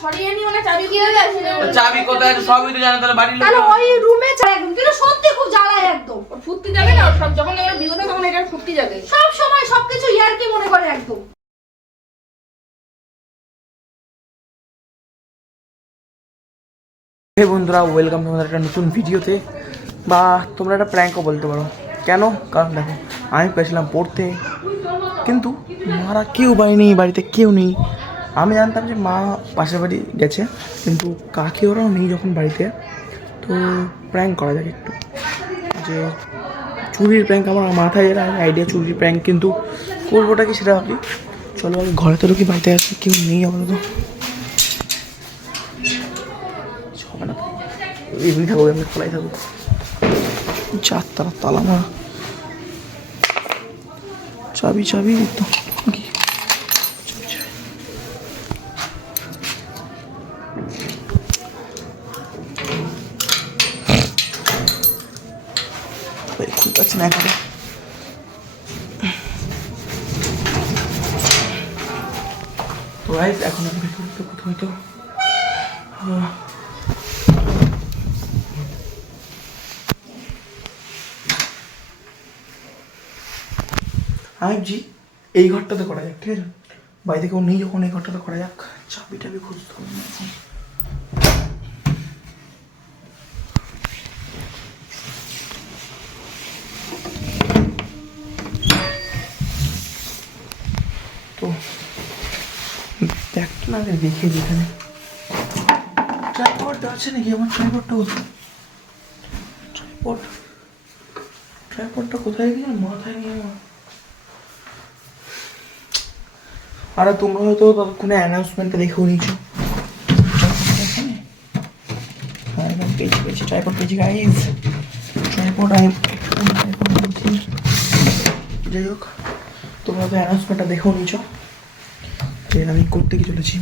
সরিয়ে নিও না চাবি কীভাবে আসলে চাবি কোথায় আছে? সবই তো জানে তাহলে বাড়ির লোক তাহলে ওই রুমে ছাড়া একদম কিন্তু সত্যি খুব জ্বালায় একদম। ওর ফুর্তি যাবে না? ওর সব যখন এর বিরোধে তখন এটার ফুর্তি যাবে। সব সময় সবকিছু ইয়ারকি মনে করে একদম। হে বন্ধুরা ওয়েলকাম তোমাদের একটা নতুন ভিডিওতে বা তোমরা একটা প্র্যাঙ্কও বলতে পারো। কেন? কারণ দেখো আমি পেয়েছিলাম পড়তে। কিন্তু মারা কেউ বাড়ি নেই বাড়িতে কেউ নেই। আমি জানতাম যে মা পাশের বাড়ি গেছে, কিন্তু কাকি ওরাও নেই যখন বাড়িতে, তো প্র্যাঙ্ক করা যাক একটু। যে চুরির প্র্যাঙ্ক আমার মাথায় এরা আইডিয়া চুরির প্র্যাঙ্ক কিন্তু করবোটা কি সেটা ভাবি। চলো আমি ঘরে তো কি বাড়িতে আছে, কেউ নেই আপাতত। হবে না। এমনি থাকব এমনি খোলাই থাকব চার তালা তালা মারা। চাবি চাবি তো। না গাইস এখন আমি তো তো ভাবছি এই ঘরটাতে করা যাক, ঠিক আছে? বাড়িতে কেউ নেই যখন, এই ঘরটাতে করা যাক। চাবি টাবি খুঁজতে হবে না এখন তো না দেখে এখানে। ট্রাইপড আছে নাকি? আমার ট্রাইপডটা কোথায়? ট্রাইপড ট্রাইপডটা কোথায় গিয়ে? মাথায় নিয়ে আরে, তোমরা হয়তো ততক্ষণে অ্যানাউন্সমেন্টটা দেখেও নিয়েছো। হ্যাঁ এখানে পেয়েছি ট্রাইপড পেয়েছি গাইজ ট্রাইপড আমি যাই হোক, তোমরা তো অ্যানাউন্সমেন্টটা দেখেও নিয়েছো। যে আমি করতে কি চলেছি।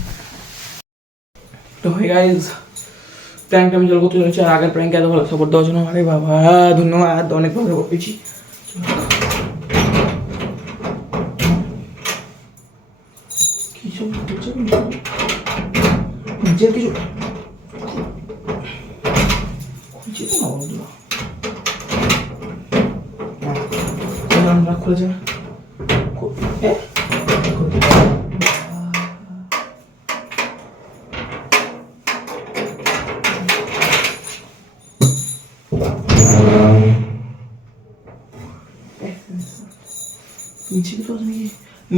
তো ভাই গাইজ প্র্যাঙ্কটা আমি জল করতে চলেছি আর আগের প্র্যাঙ্কে এত ভালো সাপোর্ট দেওয়ার জন্য আরে বাবা, ধন্যবাদ, অনেক ভালো সাপোর্ট পেয়েছি। নিজের কিছু খুঁজছি তো না বন্ধুরা। হ্যাঁ আমরা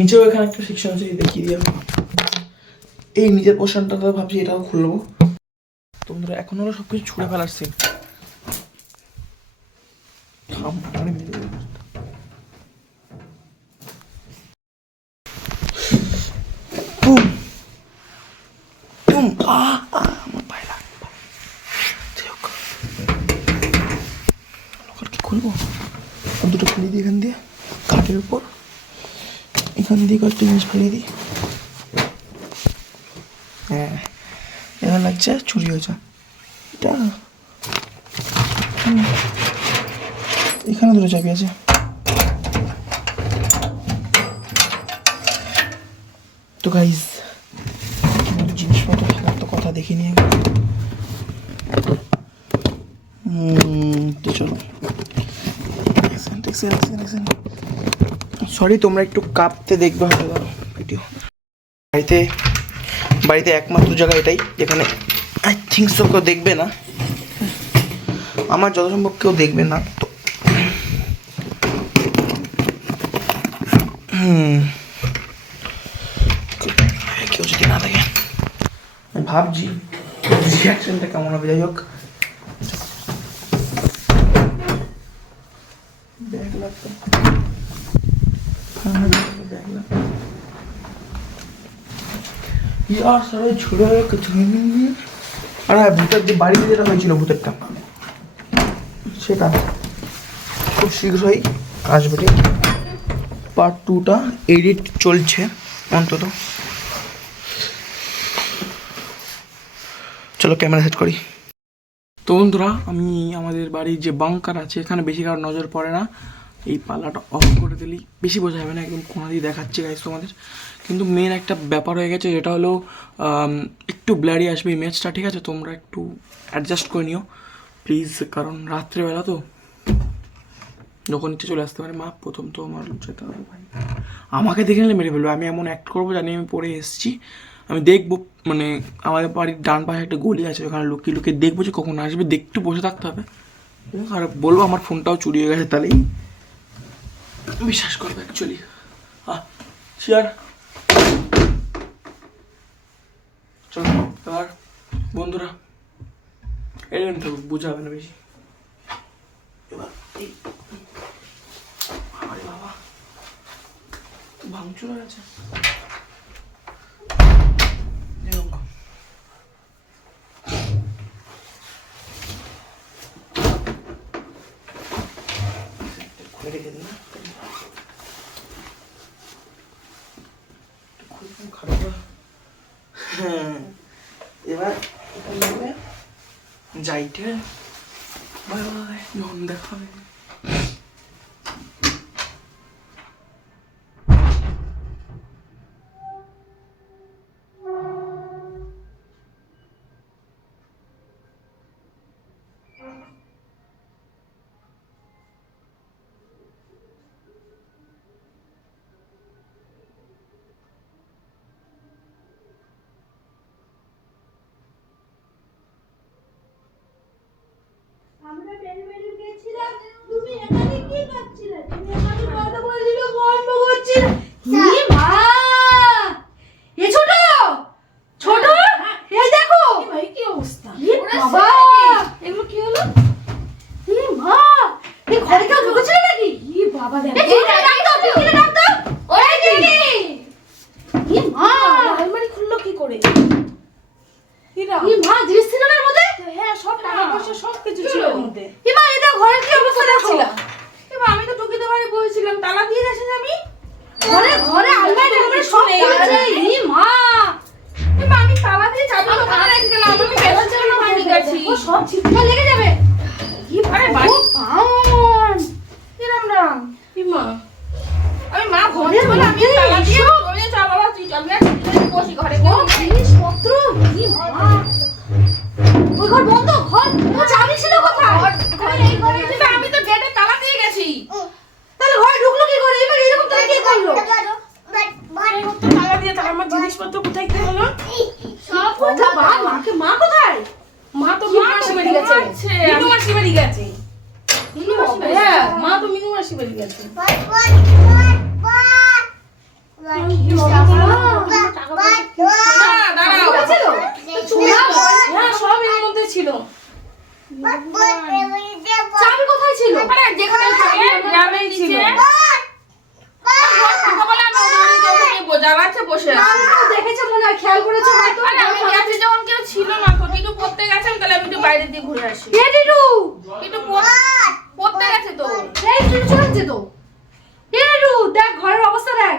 নিচেও এখানে একটা সেকশন আছে দেখিয়ে দেখিয়ে দিয়ে এই নিজের পোর্শনটা তো ভাবছি এটাও খুলবো। তোমরা এখন হলো সব কিছু ছুঁড়ে ফেলার সিন থাম আমি মেরে দেবো। বুম বুম আ আ আমার পায়ে লাগে যাই হোক লোকাল কি খুলবো আর দুটো খুলে দিই এখান দিয়ে কাঠের উপর এখান দিয়ে কয়েকটা জিনিস ফেলিয়ে দিই। হ্যাঁ এবার লাগছে চুরি হয়েছে। এটা। এখানে দুটো চাবি আছে। তো গাইজ জিনিসপত্র ফেলার তো কথা দেখে নিয়ে গেল তো চলো। সরি তোমরা একটু কাঁপতে দেখবে হয়তো ভিডিও বাড়িতে বাড়িতে একমাত্র জায়গা এটাই, যেখানে আই থিঙ্ক সো কেউ দেখবে না। আমার যত সম্ভব কেউ দেখবে না, তো। কেউ যদি না আমি ভাবছি রিয়াকশনটা কেমন হবে? যাই হোক। ইয়ার হ্যাঁ যেটা হয়েছিল ভূতেরটা, সেটা। খুব শীঘ্রই আসবে টুটা এডিট চলছে, অন্তত। চলো ক্যামেরা সেট করি। তো বন্ধুরা, আমি আমাদের বাড়ির যে বাংকার আছে, এখানে বেশি নজর পড়ে না। এই পাল্লাটা অফ করে দিলেই বেশি বোঝা যাবে না। একদম কোনা দিয়ে দেখাচ্ছে গাইস তোমাদের। কিন্তু মেন একটা ব্যাপার হয়ে গেছে, যেটা হলো একটু ব্লারি আসবে ইমেজটা ঠিক আছে? তোমরা একটু অ্যাডজাস্ট করে নিও। প্লিজ কারণ রাত্রেবেলা তো যখন ইচ্ছে চলে আসতে পারে, মা, প্রথম তো আমার যেতে হবে, ভাই। আমাকে দেখে নিলে মেরে ফেলবে, আমি এমন অ্যাক্ট করব জানি আমি পড়ে এসেছি। আমি দেখব মানে আমাদের বাড়ির ডান পাশে একটা গলি আছে, ওখানে লুকিয়ে লুকিয়ে দেখব যে কখন আসবে, দেখতে বসে থাকতে হবে। আর বলব, আমার ফোনটাও চুরি হয়ে গেছে, তাহলেই বিশ্বাস করবে অ্যাকচুয়ালি চেয়ার চলো, এবার বন্ধুরা এরকম থাকুক বোঝাবে না বেশি। এবার বাবা, ভাঙচুর আছে এরকম। খুলে রেখে দিন না খুব খারাপ হয়। হ্যাঁ এবার এখান থেকে যাইতে বাই বাই যখন দেখা হবে সব টাকা পয়সা সব কিছু ছিল এর মধ্যে। এবার এটা ঘরের কি অবস্থা দেখছিলাম বাড়ি বসেছিলাম তালা দিয়ে গেছে আমি ঘরে ঘরে আলমারি আলমারি সব খুলেছে ই মা। আমি তালা দিয়ে চাবি তো ওখানে রেখে গেলাম? আমি বেরোর জন্য বাড়ি গেছি। ও সব ছিটকা লেগে যাবে। কি আরে বাড়ি? পান। কিরাম রাম কি মা? আমি মা ঘরে বলে আমি তালা দিয়ে? আমি চা বাবা তুই আমি আর বসি ঘরে। ও জিনিসপত্র? ই মা? ওই ঘর বন্ধ ঘর ও চাবি ছিল কোথায়? এই ঘরে কিন্তু আমি তো গেটে তালা দিয়ে গেছি তাহলে ঘরে ঢুকলো কি করে? এবার এরকম তাহলে কি করল? তালা দিয়ে তালা আমার জিনিসপত্র কোথায় হলো? সব কথা মাকে মা কোথায়? মা তো মিনু মাসি বাড়ি গেছে। মিনু মাসি বাড়ি গেছে। মিনু মাসি বাড়ি হ্যাঁ মা তো মিনু মাসি বাড়ি গেছে। দাঁড়াও হ্যাঁ সব এর মধ্যে ছিল। চাবি কোথায় ছিল আরে যেখানে থাকে গ্রামেই ছিল বসে- আছে। দেখেছে মনে হয় খেয়াল করেছে হয়তো। আরে আমি গেছি যখন কেউ ছিল না তো পড়তে গেছে আমি তাহলে আমি একটু বাইরে দিয়ে ঘুরে আসি। টিটু পড়তে গেছে তো। এই টিটু চলে তো। এ টিটু দেখ ঘরের অবস্থা দেখ।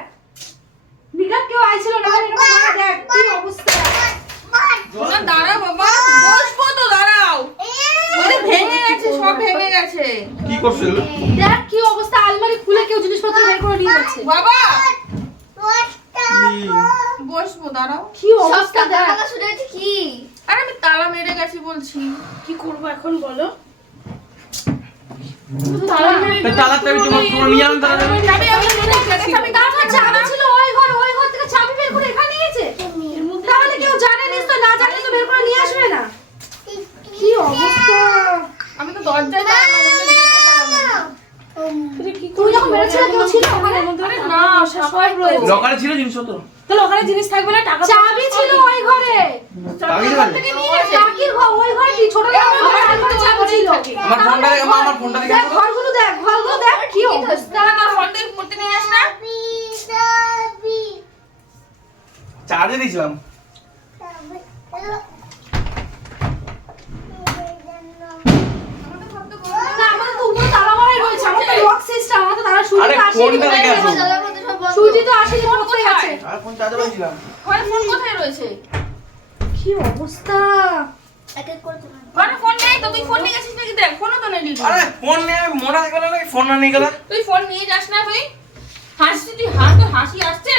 নিগাত কেউ আইছিল না এরকম দেখ কি অবস্থা। না দাঁড়াও বাবা বসবো তো দাঁড়াও ওরে ভেঙে গেছে সব ভেঙে গেছে। কি করছিল? দেখ কি অবস্থা আলমারি খুলে কেউ জিনিসপত্র বের করে নিয়ে যাচ্ছে। বাবা! বসবো দাঁড়াও। কি অবস্থা দেখ। আরে আমি তালা মেরে গেছি বলছি। কি করব এখন বলো? তালা মেরে তালা চাবি তোমার তোমার নিয়ে আন তালা চাবি। চাবি আমি আমি তারপর চাবি ছিল ওই ঘর ওই ঘর থেকে চাবি বের করে এখানে নিয়েছে। তাহলে কেউ জানে নিশ্চয় না জানলে তো বের করে নিয়ে আসবে না। কি অবস্থা? আমি তো দরজায় চার্জে দিয়েছিলাম না আমাদের তো উপরে তালা মারাই রয়েছে আমার তো লক সিস্টেম আমার তো সুইচ আরে তো আসেনি দেখে তো আসেনি কোথায় আছে? আর ফোন চার্জে দিয়েছিলাম ঘরে ফোন কোথায় রয়েছে? কি অবস্থা? ঘরে ফোন নেই তো তুই ফোন নিয়ে গেছিস নাকি? দেখ ফোনও তো নেই আরে ফোন নিয়ে আমি মোটা গেল নাকি? ফোন না নিয়ে গেলে তুই ফোন নিয়ে যাস না তুই। হাসি তুই হাস তোর হাসি আসছে?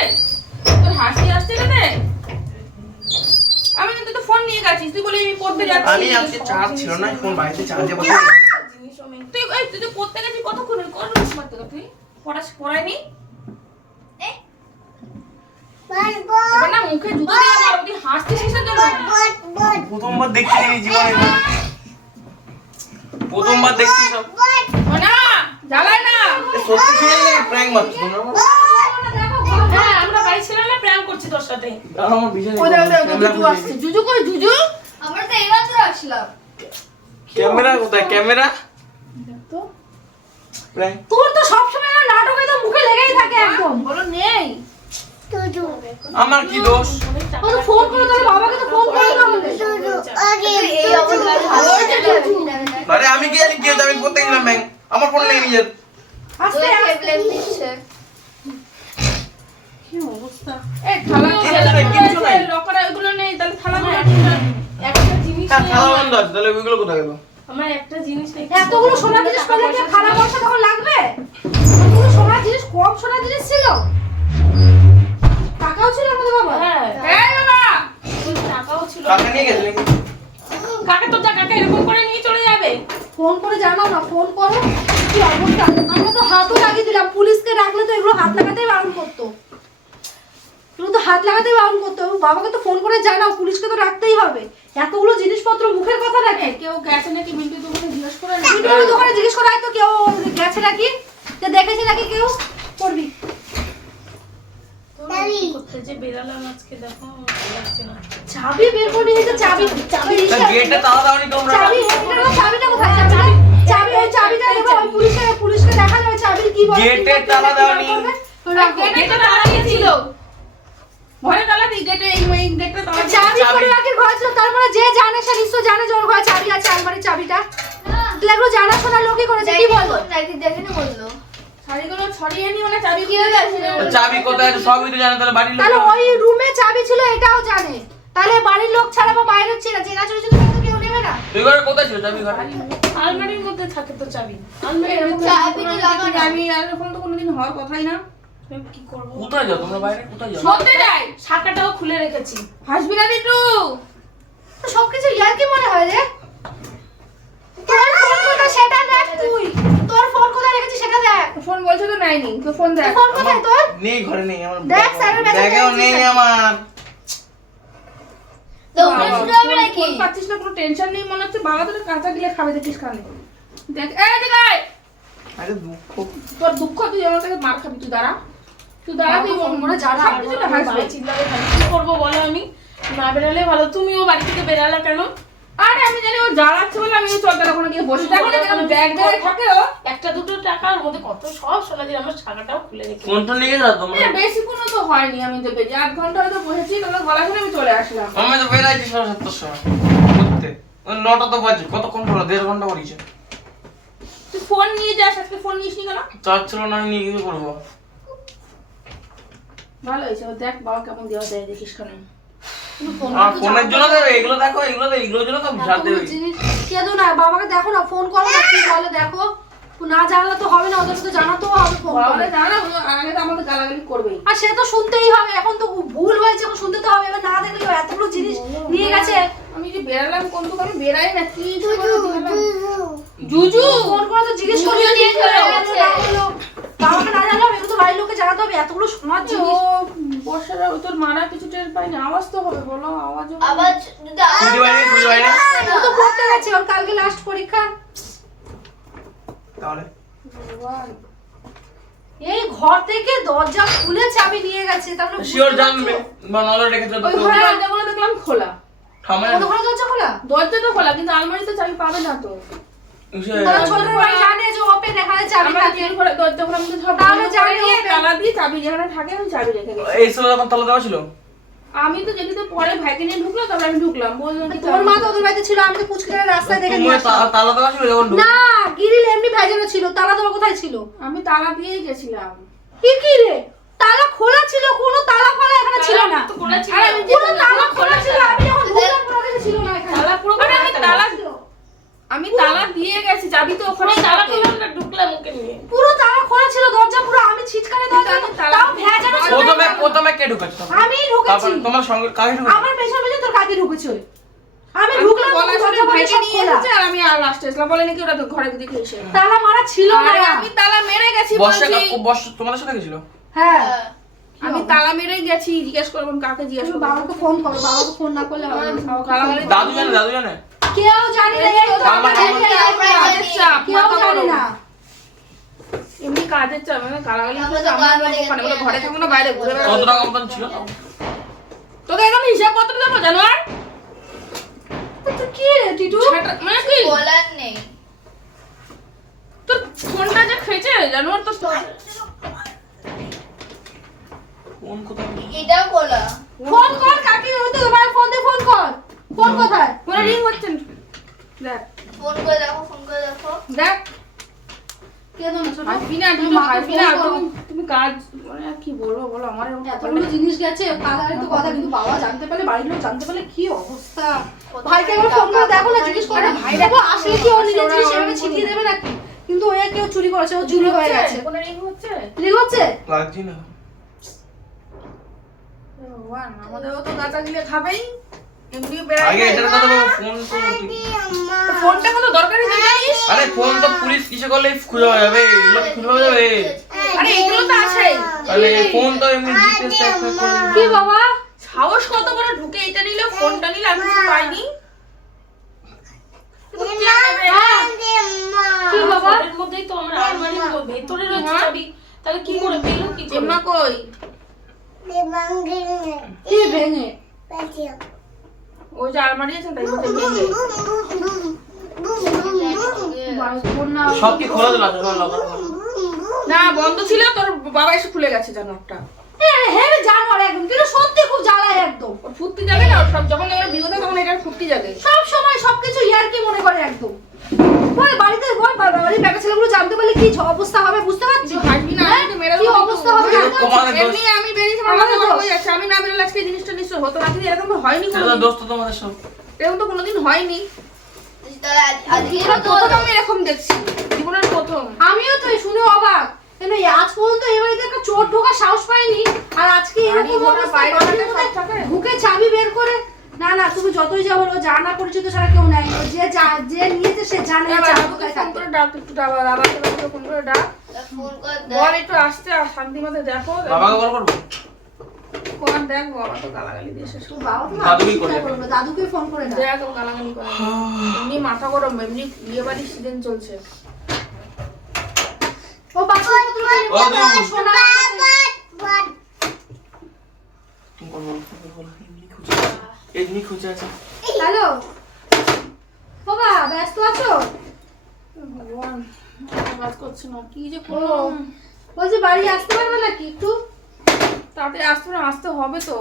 তোর হাসি আসছে আমি কিন্তু তো ফোন নিয়ে গেছিস তুই বলি আমি পড়তে যাচ্ছি। আমি আজকে চার্জ ছিল না ফোন বাড়িতে চার্জে বসে তুই এই তুই পড়তে গেছিস কতক্ষণ কোন মারতে তুই পড়াস পড়ায়নি? না মুখে জুতো দিয়ে মারো তুই হাসছিস কিসের জন্য? প্রথমবার দেখছি এই জীবনে। প্রথমবার দেখছি সব। না জ্বালায় না। সত্যি খেয়ে প্র্যাঙ্ক মারছো তোমরা হ্যাঁ? আমরা বাড়ি ছিলাম না প্র্যাঙ্ক করছি তোর সাথে। আমার বিছানায় ও দাও দাও ক্যামেরা জুজু আসছে। জুজু কই জুজু? আমরা তো এইমাত্র আসলাম। ক্যামেরা কোথায়? ক্যামেরা? প্র্যাঙ্ক তোর তো সবসময় না নাটকে তো মুখে লেগেই থাকে একদম। বলো নেই। আমার কি দোষ? ও তো ফোন করে তোর বাবাকে তো ফোন করে না এই অবস্থা আরে আমি কি জানি কি আমি করতে গেছিলাম ব্যাংক আমার ফোন নেই নিজের আস্তে আস্তে। কি অবস্থা? এই থালা নাই, লকারে ওগুলো নেই তাহলে থালা একটা জিনিস হ্যাঁ, আমার। বন্ধ আছে তাহলে ওইগুলো কোথায় গেল? আমার একটা জিনিস নেই এতগুলো সোনা জিনিস করলে কি খারাপ পয়সা তখন লাগবে? এতগুলো সোনার জিনিস কম সোনার জিনিস ছিল? টাকাও ছিল আমাদের বাবা হ্যাঁ। এই বাবা! টাকাও ছিল কাকে নিয়ে গেছে কাকে তো যা কাকে এরকম করে নিয়ে চলে যাবে। ফোন করে জানাও না ফোন করো। কি অবস্থা? আমরা তো হাতও লাগিয়ে দিলাম পুলিশকে ডাকলে তো এগুলো হাত লাগাতেই বারণ করতো। এগুলো তো হাত লাগাতে বারণ করতো এবং বাবাকে তো ফোন করে জানাও পুলিশকে তো রাখতেই হবে। এতগুলো জিনিসপত্র মুখের কথা রাখে কেউ গেছে নাকি? মিন্টু দোকানে জিজ্ঞেস করে না বিভিন্ন দোকানে জিজ্ঞেস করা তো কেউ গেছে নাকি? যে দেখেছে নাকি কেউ? করবি। চাবি বের করে চাবি চাবি। তা গেটে তালা দাওনি তোমরা। চাবি চাবিটা কোথায়? চাবি ওই চাবিটা দেবো ওই পুলিশকে পুলিশকে দেখা যাবে চাবির কি বলে গেটে তালা দেওয়ানি। গেটে তালা দিয়েছিল। ঘরে তালা দি গেটে এই এই গেটে তালা চাবি চাবি। করে রাখির ঘরে ছিল তারপরে যে জানে সে নিশ্চয় জানে যে ওর ঘরে চাবি আছে আলমারির চাবিটা। তাহলে এগুলো জানাশোনা লোকই করেছে কি বলব? শাড়িগুলো ছড়িয়ে নিও না চাবি কি হয়ে গেছে? চাবি কোথায় সবই তো জানে তাহলে বাড়ির তাহলে লোক ওই রুমে চাবি ছিল এটাও জানে। তাহলে বাড়ির লোক ছাড়া বা বাইরের ছিল চেনা চুরি ছিল তো কেউ নেবে না? তুই ঘরে কোথায় ছিল চাবি ঘরে? আলমারির মধ্যে থাকে তো চাবি। আলমারির মধ্যে চাবি তো লাগানো। চাবি আর এখন তো কোনোদিন হওয়ার কথাই না। আমি কোথায় যাও? তোমরা বাইরে কোথায় যাও? সত্যি যাই শাখাটাও খুলে রেখেছি। হাসবি না একটু সবকিছু ইয়ার কি মনে হয় রে? তোর ফোন কোথায়? সেটা দেখ তুই। তোর ফোন কোথায় রেখেছিস সেটা দেখ। ফোন বলছো তো নাইনি তো ফোন দেখ। ফোন কোথায়? তোর? নেই ঘরে নেই আমার দেখ, স্যারের ব্যাগেও নেই আমার। পাচ্ছিস না কোনো টেনশন নেই মনে হচ্ছে। বাবা তোর কাঁচা গিলে খাবে দেখিস কানে। দেখ এই দেখ আরে দুঃখ। তোর দুঃখ তুই আমার কাছে মার খাবি তুই দাঁড়া। কি করব বলো আমি? না বেরালে ভালো। তুমিও বাড়ি থেকে বেরালে কেন? আরে আমি জানি ও জ্বালাচ্ছে বলে আমি চলতে ওখানে গিয়ে বসে থাকো না কেন ব্যাগ ধরে থাকে ও। একটা দুটো টাকার মধ্যে কত সব সোনা দিয়ে আমার শাখাটাও খুলে রেখে ফোনটা নিয়ে গেছো তোমরা। বেশি কোনো তো হয়নি আমি তো বেরিয়ে আধ ঘণ্টা হয়তো বসেছি তোমরা গলা শুনে আমি চলে আসলাম। আমি তো বেরাইছি সাড়ে সাতটার সময়। ঘুরতে। নটা তো বাজে। কতক্ষণ হলো দেড় ঘণ্টা তুই ফোন নিয়ে যাস আজকে ফোন নিস নি কেন ছিল না আমি নিয়ে কি করব ভালো হয়েছে ও দেখ বাবা কেমন দেওয়া দেয় দেখিস কেন আমার ফোনের জন্য দেবে এগুলো দেখো এগুলো তো এগুলোর জন্য তো ঝাড় দেবে। কেঁদো না বাবাকে দেখো না ফোন করো না কি বলে দেখো। না জানালে তো হবে না ওদেরকে তো জানাতেও হবে ফোন করে। জানা আগে তো আমাদের গালাগালি করবেই। আর সে তো শুনতেই হবে এখন তো ভুল হয়েছে এখন শুনতে তো হবে এবার না দেখলে এতগুলো জিনিস নিয়ে গেছে। আমি যে বেরালাম কোন তো আমি বেরাই না কি জুজু ফোন করে তো জিজ্ঞেস করি নিয়ে গেছে। বাবাকে না জানলে হবে এগুলো তো বাড়ির লোককে জানাতে হবে এতগুলো সোনার জিনিস। বর্ষারা ও তোর মারা কিছু টের পাইনি আওয়াজ তো হবে বলো আওয়াজ পাইনি পাইনি। ও তো পড়তে গেছে ওর কালকে লাস্ট পরীক্ষা। তাহলে? এই ঘর থেকে দরজা খুলে চাবি নিয়ে গেছে তারপরে শিওর জানবে বা নজর রেখেছে তো ওই ঘরে দরজাগুলো দেখলাম খোলা। ঘরে দরজা খোলা? দরজা তো খোলা কিন্তু আলমারিতে চাবি পাবে না তো। তাহলে ভাই জানে যে ওপেন এখানে চাবি থাকে। দরজা খোলা মধ্যে সব তাহলে জানি তালা দিয়ে চাবি যেখানে থাকে আমি চাবি রেখে গেছি এই সময় যখন তালা দেওয়া ছিল? আমি তো যেদিকে পরে ভাইকে নিয়ে ঢুকলো তারপরে আমি ঢুকলাম। বললাম তোর মা তো ওদের বাড়িতে ছিল আমি তো পুচকিটার রাস্তায় দেখে নিয়ে আসলাম। তালা দেওয়া ছিল যখন না গিরিল এমনি ভেজানো ছিল। তালা দেওয়া কোথায় ছিল? আমি তালা দিয়েই গেছিলাম। কি কি রে তালা খোলা ছিল কোনো তালা ফালা এখানে ছিল না। খোলা ছিল। কোনো তালা খোলা ছিল আমি যখন ঢুকলাম ছিল না এখানে। তালা পুরো আরে আমি চাবি তো ওখানে? তালা খুললাম না ঢুকলাম ওকে নিয়ে। পুরো তালা খোলা ছিল দরজা পুরো আমি ছিটকারে দরজা তাও ভেজানো ছিল প্রথমে প্রথমে কে ঢুকেছে আমি ঢুকেছি। তোমার সঙ্গে কাকে ঢুকেছে আমার পেছন পেছন তোর কাকে ঢুকেছে আমি ঢুকলাম তখন দরজা ভাইকে নিয়ে এসেছে আর আমি আর লাস্টে এসলাম। বলে নাকি ওরা তো ঘরে দিকে এসে তালা মারা ছিল আরে না আমি তালা মেরে গেছি কাকু বর্ষা তোমাদের সাথে গেছিল? হ্যাঁ। আমি তালা মেরে গেছি জিজ্ঞেস করবেন কাকে জিজ্ঞেস করব বাবাকে ফোন করো বাবাকে ফোন না করলে হবে না। দাদু জানে দাদু জানে? কেউ জানে না এই এমনি কাজের কেউ মাথা না। এমনি কাজের চাপ মানে গালাগালি আমরা করছে, তো আমার বারবার ওখানে বলে এখানে ঘরে থাকব না বাইরে ঘুরে কত টাকা মতন ছিল? তোকে এখন হিসাব পত্র দেবো কি রে টিটু? মানে কি? বলার নেই। তোর ফোনটা যে খেয়েছে জানোয়ার তোর কোথায়? এটাও বলা। ফোন কর কাকে ওই তো তোমার ফোন দিয়ে ফোন কর। ফোন কোথায়? ফোনে রিং হচ্ছে না। দেখ। ফোন করে দেখো ফোন করে দেখো। দেখ। কে ছোট? তুমি কাজ মানে কি বলব বলো আমার এতগুলো জিনিস গেছে কালারের তো কথা কিন্তু বাবা জানতে পারলে বাড়ির লোক জানতে পারলে কি অবস্থা? ভাইকে একবার ফোন করে দেখো না জিজ্ঞেস করে। ভাই দেখো আসলে কি ও নিজের জিনিস এভাবে ছিটিয়ে দেবে নাকি? কিন্তু কেউ চুরি করেছে ও চুরি হয়ে গেছে। রিং হচ্ছে? ঠিক হচ্ছে? লাগছি না। আমাদেরও তো গাঁজা দিলে খাবেই। আগে এটার কথা বলো ফোন তো ফোনটা কত দরকারি তুই জানিস? আরে ফোন তো পুলিশ কিসে করলে খুঁজে পাওয়া যাবে এগুলো তো খুঁজে যাবে। আরে এগুলো তো আছেই। তাহলে ফোন তো এমনি জিপিএস ট্যাগ করে কি বাবা? সাহস কত করে ঢুকে এটা নিলে ফোনটা নিলে আমি কিছু পাইনি? কিন্তু কে নেবে? কি বাবা? ঘরের মধ্যেই তো আমার আলমারির ভেতরে রয়েছে চাবি। তাহলে কি করে পেল কি করে? কই? কি ভেঙে। ওই যে আলমারি আছে তাই ভেঙে সব কি খোলা দিল তোমার না বন্ধ ছিল তোর বাবা এসে খুলে গেছে জানোয়ারটা। হ্যাঁ হ্যাঁ জানোয়ার একদম কিন্তু সত্যি খুব জ্বালায় একদম। ওর ফুর্তি জাগে না সব যখন এগুলো বিপদে তখন এটার ফুর্তি জাগে সব সময় সবকিছু ইয়ারকি মনে করে একদম। বলে বাড়িতে বল বাড়ির ছেলেগুলো জানতে পারলে কি অবস্থা হবে বুঝতে পারছি হাসবি না, মেরে কি অবস্থা হবে? এমনি আমি গরম হয়ে যাচ্ছে আমি না বেরোলে আজকে জিনিসটা নিশ্চয় হতো না। কিন্তু এরকম হয়নি কোনোদিন। দোস্ত তোমাদের সব। এরকম তো কোনোদিন হয়নি। প্রথম আমি এরকম দেখছি। জীবনের প্রথম। আমিও তো শুনে অবাক। কেন আজ পর্যন্ত এই বাড়িতে একটা চোর ঢোকার সাহস পাইনি? আর আজকে এরকম। ঢুকে চাবি বের করে। না না তুমি যতই যা বলো যা না পরিচিত ছাড়া কেউ নাই যে যা- যে নিয়েছে সে জানে এবার চাবি কোথায় ফোন থাকে। করে ডাক একটু ডাক বাবাকে ফোন করে ডাক। বল একটু আসতে আর শান্তি মতো দেখো। বাবাকে কল করব? ফোন দেখ বাবা তো গালাগালি দিয়ে শেষ বাবা তো। দাদুকে করে। দাদুকে ফোন করে দাও দেখ গালাগালি করে। এমনি মাথা গরম এমনি বিয়ে বাড়ির সিজন চলছে। ও বাচ্চা ও বাবু। সোনা তুমি কল বলো তুমি বলো? এমনি খুঁজে আছে। এমনি খুঁজে আছে হ্যালো বাবা ব্যস্ত আছো? ভগবান কাজ করছে না কি যে করব বলছি বাড়ি আসতে পারবে নাকি একটু? তাড়াতাড়ি আসতে না আসতে হবে তো।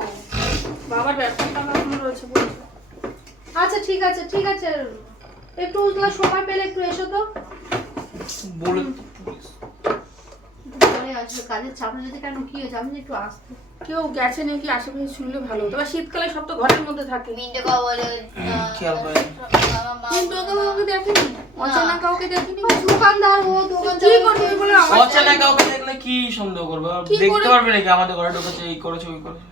বাবার ব্যবসার টাকা রয়েছে বলছে। আচ্ছা ঠিক আছে ঠিক আছে। একটু তোমার সময় পেলে একটু এসো তো। বলে পরে আসবে কাজের চাপে যদি কেন? কি হয়েছে? আমি একটু আসতে। কেউ গেছে নাকি? আশেপাশে শুনলে ভালো হতো। বা শীতকালে সব তো ঘরের মধ্যে থাকে। মিনটে বলে কাউকে দেখিনি? অচেনা কাউকে দেখিনি দোকানদার ও দোকান কি করবি বলে আমার অচেনা কাউকে দেখলে কি সন্দেহ করবে? দেখতে পারবে নাকি? আমাদের ঘরে ঢুকেছে এই করেছে ওই করেছে।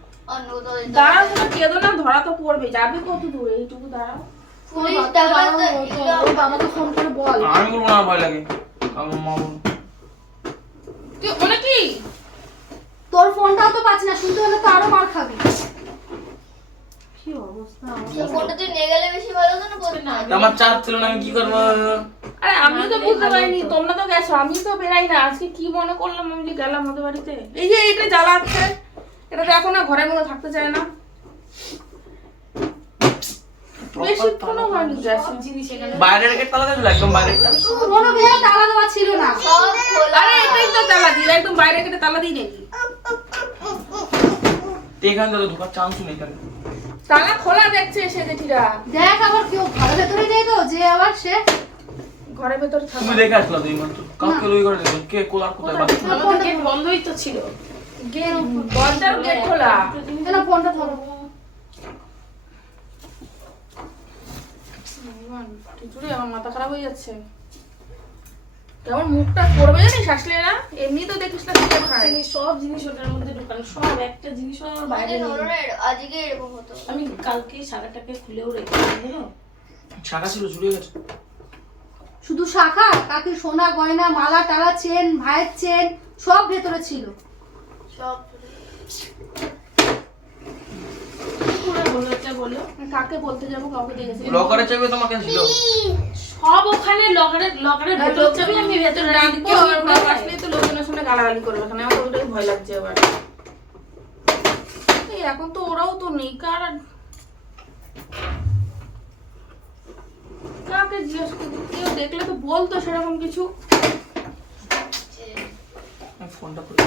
দাঁড়াও হবে। কেঁদো না ধরা তো পড়বে যাবে কত দূরে? এইটুকু দাঁড়াও। বাবাকে ফোন করে বল। আমি বলব না ভয় লাগে। আমার মা তুই মানে কি? তোর ফোনটাও তো পাচ্ছি না শুনতে হলে তো আরও মার খাবি। কি অবস্থা? আমার। ফোনটা তুই নিয়ে গেলে বেশি ভালো হতো না? না আমার চাপ ছিল না আমি কি করব? আরে আমিও তো বুঝতে পারিনি তোমরা তো গেছো আমি তো বেরাই না। আজকে কি মনে করলাম আমি যে গেলাম ওদের বাড়িতে? এই যে এটা জ্বালাচ্ছে এটা দেখো না ঘরের মধ্যে থাকতে চায় না। এখানে বাইরের গেট তালা একদম কোনো তালা দেওয়া ছিল না। সব খোলা। আরে এটাই তো তালা দিই একদম বাইরে কেটে তালা দিই নাকি তো ঢোকার চান্স নেই এখানে তালা খোলা দেখছে এসে জেঠিরা। দেখ আবার কেউ ঘরের ভেতরে নেই তো যে আবার সে ঘরের ভেতর তুমি দেখে আসলা দুই মাত্র। কাউকে রুই করে দেখো কে কোলার কোথায় বাথরুম বন্ধই তো ছিল। গেট দরজার গেট খোলা। কেন ফোনটা ধরো। খিচুড়ি আমার মাথা খারাপ হয়ে যাচ্ছে। কেমন মুখটা করবে জানিস আসলে না? এমনি তো দেখিস না খায়। জিনিস সব জিনিস ওটার মধ্যে ঢোকানো সব একটা জিনিসও আমার বাইরে আজকে এরকম হতো। আমি কালকে সারাটাকে খুলেও রেখেছি জানো? শাখা ছিল গেছে। শুধু শাখা কাকি সোনা গয়না মালা টালা চেন ভাইয়ের চেন সব ভেতরে ছিল। সব কাকে বলতে যাব কাউকে দেখেছি লকারে চাইবে তোমাকে ছিল সব ওখানে লকারের লকারের ভেতর চাবি আমি ভেতরে রাখব আর বাপ আসলেই তো লোকজনের সামনে গালাগালি করবে এখানে আমার তো ওটাই ভয় লাগছে এবার। এই এখন তো ওরাও তো নেই কার কাকে জিজ্ঞেস করতে কেউ দেখলে তো বলতো সেরকম কিছু। ফোনটা করে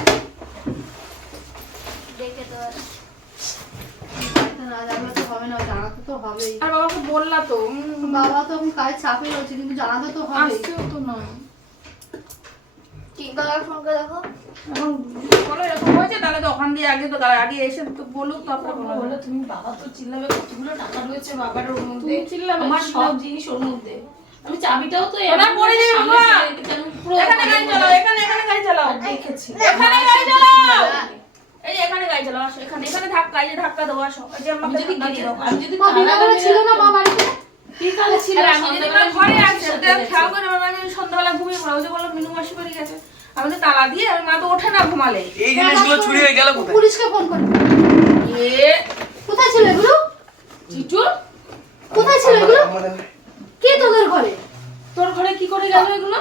দেখে তো আর না জানলে তো হবে না জানাতে তো হবেই আর বাবাকে বললা তো। বাবা তো এখন কাজ চাপে রয়েছে কিন্তু জানাতে তো হবেই আসছেও তো না টিঙ্কাকার ফোন করে দেখো? এখন বলো এরকম হয়েছে? তাহলে তো ওখান দিয়ে আগে তো আগে এসে তো বলুক তারপরে বলো। তুমি বাবা তো চিল্লাবে কতগুলো টাকা রয়েছে বাবার ওর মধ্যে? চিল্লাবে, আমার সব জিনিস ওর মধ্যে। আমি চাবিটাও তো ওটা পড়ে যাবে বাবা। এখানে গাড়ি চালাও এখানে এখানে গাড়ি চালাও। দেখেছি। এখানে গাড়ি চালাও। এই এখানে গাড়ি চালাও আসো এখানে। এখানে ধাক্কা এই যে ধাক্কা দেবো আসো। এই যে আমাকে যদি ধাক্কা দিয়ে দাও। আমি যদি মা বিকালে ছিল না মা বাড়িতে? বিকালে ছিল আমি যদি আমার ঘরে আছে ওটা গেছে। করে আমার মানে সন্ধ্যাবেলা ঘুমিয়ে পড়া। ওই যে বলল মিনু মাসি বাড়ি গেছে। আমি তো তালা দিয়ে আমার মা তো ওঠে না ঘুমালে। এই জিনিসগুলো চুরি হয়ে গেল কোথায়? পুলিশকে ফোন করে। এ কোথায় ছিল এগুলো? চিটু কোথায় ছিল এগুলো? কে তোদের ঘরে? তোর ঘরে কি করে গেল এগুলো?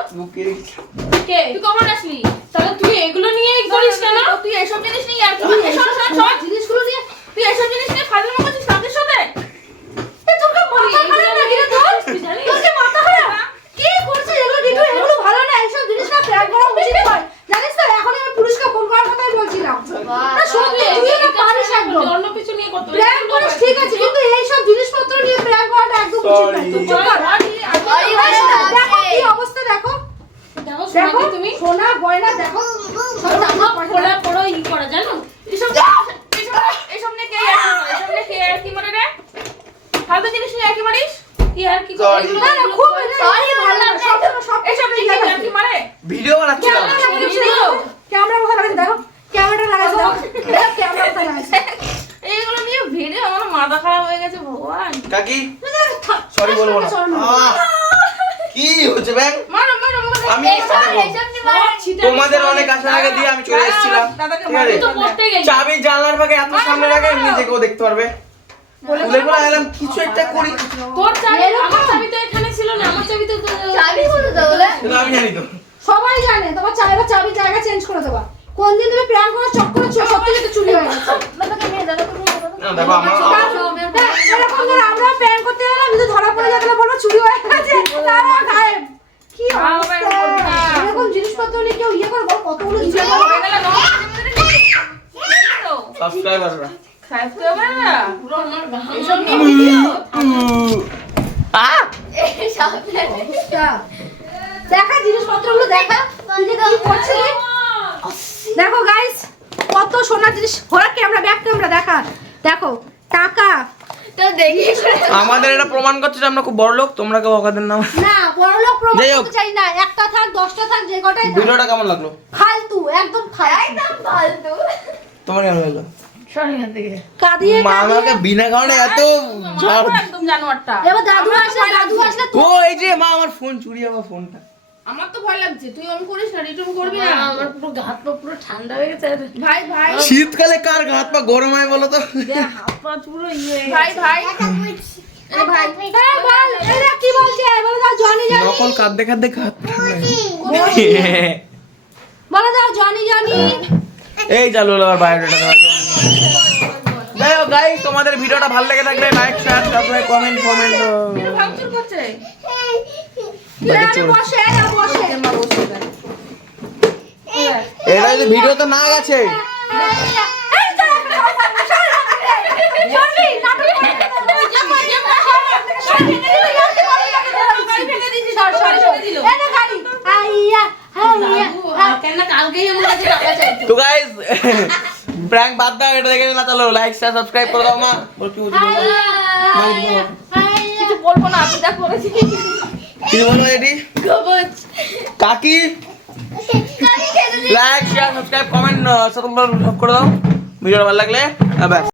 কে? তুই কখন আসলি? তাহলে তুই এগুলো নিয়ে করিস কেন তুই এসব জিনিস নিয়ে আর তুই এসব সব জিনিসগুলো নিয়ে তুই এসব জিনিস নিয়ে ফাজলামো করছিস কাদের সাথে তোর মাথা খারাপ নাকি রে তোর? তুই জানিস? তোর মাথা খারাপ? কি করছিস এগুলো ডিটু? এগুলো ভালো না, এইসব জিনিস না prank করা উচিত নয়। জানিস তো, এখনই আমি পুলিশকে ফোন করার কথাই বলছিলাম। না, সত্যি, তুইও না পারিস একদম। অন্য কিছু নিয়ে করতে Prank করিস ঠিক আছে, কিন্তু এইসব জিনিসপত্র নিয়ে prank করাটা একদম উচিত নয়। তুই চুপ কর। Sorry, এই ভাই, শোনো, আছে। দেখো কি অবস্থা দেখো দেখো দেখো সোনাকে তুমি সোনা গয়না দেখো সব ওরা টাকা সব পয়সা। পড়া পড়ো ই করা জানো এসব এসব এসব নিয়ে কে আর কি করে এসব নিয়ে কে আর কি মানে রে ফালতু জিনিস নিয়ে আর কি মারিস কি আর কি Sorry. এগুলো- না, না, খুব Sorry, ভালো সব লাগছে। সময় সব এসব জিনিস নিয়ে আর কি মারে ভিডিও বানাচ্ছিলাম ক্যামেরা লাগাইছে দেখো। ক্যামেরা কোথায় লাগাইছে দেখো ক্যামেরাটা লাগাইছে দেখো দেখো, ক্যামেরা কোথায় লাগাইছে এইগুলো নিয়ে ভিড়ে আমার মাথা খারাপ হয়ে গেছে ভগবান কাকি সরি বলব না আহ! কি হচ্ছে ব্যাং মারো মারো মারো আমি এইসব দেখো, এইসব নিয়ে মারা- ছিটা তোমাদের অনেক আশা আগে দিয়ে আমি চলে এসেছিলাম। ঠিক আছে? চাবি জানলার ফাঁকে এত সামনে রাখে নিজেকেও দেখতে পারবে। বলে খুলে খুলে কিছু একটা করি। তোর চাবি আমার চাবি তো এখানে ছিল না আমার চাবি তো তো- চাবি বলো? তাহলে আমি জানি তো। সবাই জানে তোমার চাইবা চাবি জায়গা চেঞ্জ করে দেবা। কোন দিন তুমি প্র্যাঙ্ক করার চক্করে চ- সত্যি কিন্তু চুরি হয়ে গেছে। নিয়ে দেখো আমার হ্যাঁ, প্র্যাঙ্ক করতে গেলাম ধরা পড়ে যাবে বলো চুরি হয়ে গেছে তারা গায়েব। কি অবস্থা? এরকম জিনিসপত্র নিয়ে কেউ ইয়ে করে? বল কতগুলো জিনিস? হয়ে গেল সাবস্ক্রাইবাররা সাবস্ক্রাইবাররা পুরো আমার গান এসব নিয়ে ভিডিও এই সামনে অবস্থা। দেখা জিনিসপত্রগুলো দেখা। তুই কি করছিলি দেখো গাইস কত সোনার জিনিস। ঘোরা ক্যামেরা ব্যাক ক্যামেরা দেখা। দেখো টাকা। তো দেখি। আমাদের এটা প্রমাণ করছে যে আমরা খুব বড় লোক তোমরা কেউ অকাদের নাম। না বড় লোক প্রমাণ করতে চাই না। একটা থাক দশটা থাক যে কটাই থাক। ভিডিওটা কেমন লাগল? ফালতু একদম ফালতু। একদম ফালতু। তোমার কেমন লাগল? কাঁদিয়ে মা কাঁদিয়ে আমাকে বিনা কারণে এত ঝাড় একদম জানোয়ারটা। এবার দাদু আসলে দাদু আসলে ও এই যে মা আমার ফোন চুরি আমার ফোনটা আমার তো ভয় লাগছে তুই অন করিস না রিটার্ন করবি না। আমার পুরো হাত পা পুরো ঠান্ডা হয়ে গেছে। ভাই ভাই। শীতকালে কার হাত পা গরম হয় বলো তো? হাত পা পুরো ইয়ে। ভাই ভাই। ভাই। এই বল এরা কি বলছে বলে দাও জনি জনি। নকল কাঁদতে কাঁদতে হাত বলে দাও জনি জনি। এই চালু হলো বায়োডাটা দেওয়ার যাই হোক গাইস তোমাদের ভিডিওটা ভালো লেগে থাকলে like share subscribe comment comment ভাঙচুর করছে। এটা যদি ভিডিও তো না গেছে এই তো, গাইস প্র্যাঙ্ক বাদ দাও এটা দেখে না চলো লাইক শেয়ার সাবস্ক্রাইব করে দাও মা বল কি। কিছু বলব না যা কিছু বলব এটি? কাকি? লাইক শেয়ার সাবস্ক্রাইব কমেন্ট করে দাও। ভিডিওটা ভালো লাগলে ব্যাস